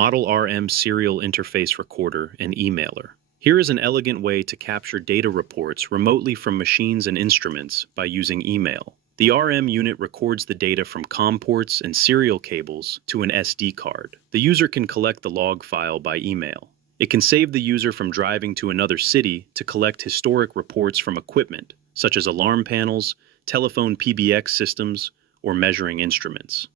Model RM serial interface recorder and emailer. Here is an elegant way to capture data reports remotely from machines and instruments by using email. The RM unit records the data from COM ports and serial cables to an SD card. The user can collect the log file by email. It can save the user from driving to another city to collect historic reports from equipment, such as alarm panels, telephone PBX systems, or measuring instruments.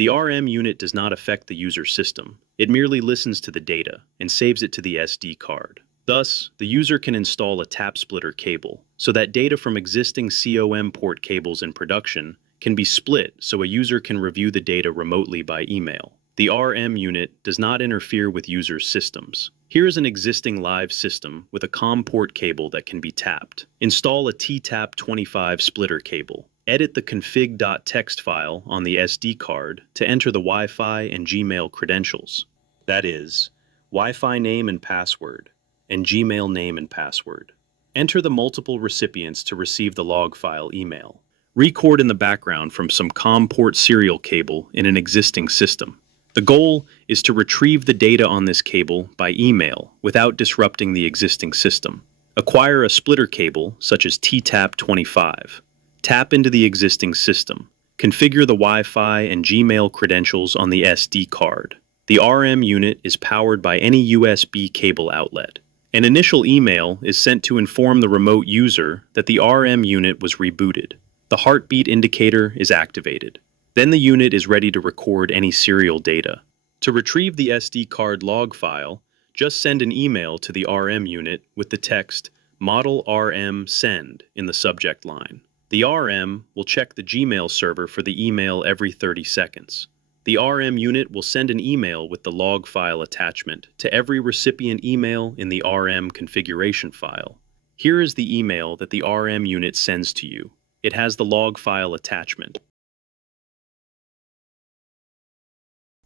The RM unit does not affect the user's system. It merely listens to the data and saves it to the SD card. Thus, the user can install a tap splitter cable so that data from existing COM port cables in production can be split so a user can review the data remotely by email. The RM unit does not interfere with users' systems. Here is an existing live system with a COM port cable that can be tapped. Install a TTAP25 splitter cable. Edit the config.txt file on the SD card to enter the Wi-Fi and Gmail credentials. That is, Wi-Fi name and password, and Gmail name and password. Enter the multiple recipients to receive the log file email. Record in the background from some COM port serial cable in an existing system. The goal is to retrieve the data on this cable by email without disrupting the existing system. Acquire a splitter cable such as TTAP25. Tap into the existing system. Configure the Wi-Fi and Gmail credentials on the SD card. The RM unit is powered by any USB cable outlet. An initial email is sent to inform the remote user that the RM unit was rebooted. The heartbeat indicator is activated. Then the unit is ready to record any serial data. To retrieve the SD card log file, just send an email to the RM unit with the text Model RM Send in the subject line. The RM will check the Gmail server for the email every 30 seconds. The RM unit will send an email with the log file attachment to every recipient email in the RM configuration file. Here is the email that the RM unit sends to you. It has the log file attachment.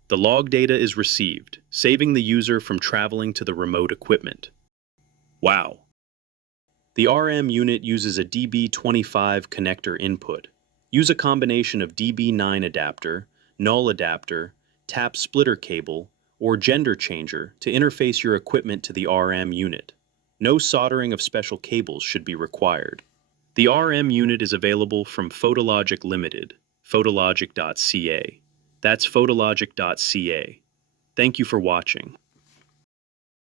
The log data is received, saving the user from traveling to the remote equipment. Wow! The RM unit uses a DB25 connector input. Use a combination of DB9 adapter, null adapter, tap splitter cable, or gender changer to interface your equipment to the RM unit. No soldering of special cables should be required. The RM unit is available from Photologic Limited, photologic.ca. That's photologic.ca. Thank you for watching.